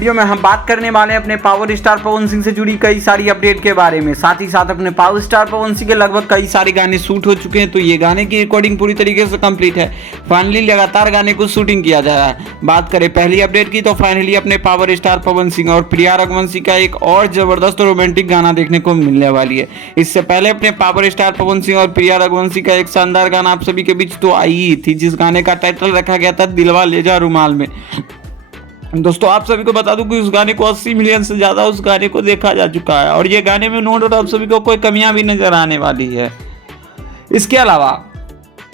Video में हम बात करने वाले हैं अपने पावर स्टार पवन सिंह से जुड़ी कई सारी अपडेट के बारे में। साथ ही साथ अपने पावर स्टार पवन सिंह के लगभग कई सारे गाने शूट हो चुके हैं, तो ये गाने की रिकॉर्डिंग पूरी तरीके से कंप्लीट है। फाइनली लगातार गाने को शूटिंग किया जा रहा है। बात करें पहली अपडेट की, तो फाइनली अपने पावर स्टार पवन सिंह और प्रिया रघुवंशी का एक और जबरदस्त रोमांटिक गाना देखने को मिलने वाली है। इससे पहले अपने पावर स्टार पवन सिंह और प्रिया रघुवंशी का एक शानदार गाना आप सभी के बीच तो आई ही थी, जिस गाने का टाइटल रखा गया था दिलवा ले जा रुमाल में। दोस्तों आप सभी को बता दूं कि उस गाने को 80 मिलियन से ज़्यादा उस गाने को देखा जा चुका है और ये गाने में नो डाउट आप सभी को कोई कमियां भी नजर आने वाली है। इसके अलावा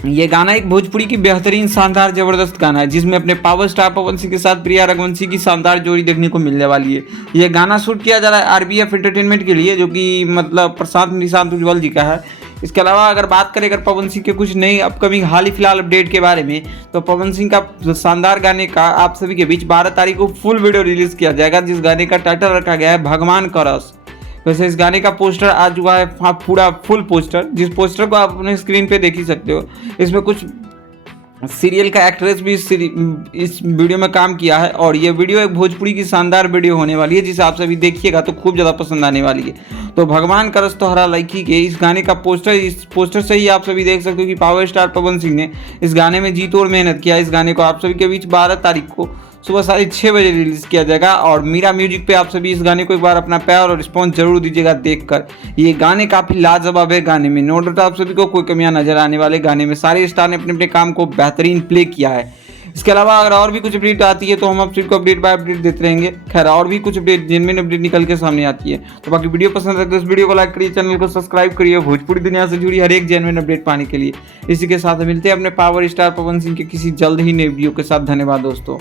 ये गाना एक भोजपुरी की बेहतरीन शानदार जबरदस्त गाना है, जिसमें अपने पावर स्टार पवन सिंह के साथ प्रिया रघुवंशी की शानदार जोड़ी देखने को मिलने वाली है। ये गाना शूट किया जा रहा है आरबीएफ एंटरटेनमेंट के लिए, जो कि मतलब प्रशांत निशांत उज्ज्वल जी का है। इसके अलावा अगर बात करें अगर पवन सिंह के कुछ नई अपकमिंग हाल ही फिलहाल अपडेट के बारे में, तो पवन सिंह का शानदार गाने का आप सभी के बीच 12 तारीख को फुल वीडियो रिलीज किया जाएगा, जिस गाने का टाइटल रखा गया है भगवान का रस। वैसे इस गाने का पोस्टर आ चुका है पूरा फुल पोस्टर, जिस पोस्टर को आप अपने स्क्रीन पे देख ही सकते हो। इसमें कुछ सीरियल का एक्ट्रेस भी इस वीडियो में काम किया है और ये वीडियो एक भोजपुरी की शानदार वीडियो होने वाली है, जिसे आप सभी देखिएगा तो खूब ज़्यादा पसंद आने वाली है। तो भगवान का रस तोहरा लड़की के इस गाने का पोस्टर, इस पोस्टर से ही आप सभी देख सकते हो कि पावर स्टार पवन सिंह ने इस गाने में जी तोड़ मेहनत किया। इस गाने को आप सभी के बीच 12 तारीख को सुबह 6:30 बजे रिलीज किया जाएगा और मीरा म्यूजिक पे आप सभी इस गाने को एक बार अपना प्यार और रिस्पॉन्स जरूर दीजिएगा देखकर। ये गाने काफ़ी लाजवाब है, गाने में नो डाउट आप सभी को कोई कमियां नजर आने वाले। गाने में सारे स्टार ने अपने अपने काम को बेहतरीन प्ले किया है। इसके अलावा अगर और भी कुछ अपडेट आती है तो हम आप सभी को अपडेट बाय अपडेट देते रहेंगे। खैर और भी कुछ अपडेट जेन्युइन अपडेट निकल के सामने आती है। तो बाकी वीडियो पसंद है तो इस वीडियो को लाइक करिए, चैनल को सब्सक्राइब करिए भोजपुरी दुनिया से जुड़ी हर एक जेन्युइन अपडेट पाने के लिए। इसी के साथ मिलते हैं अपने पावर स्टार पवन सिंह के किसी जल्द ही नए वीडियो के साथ। धन्यवाद दोस्तों।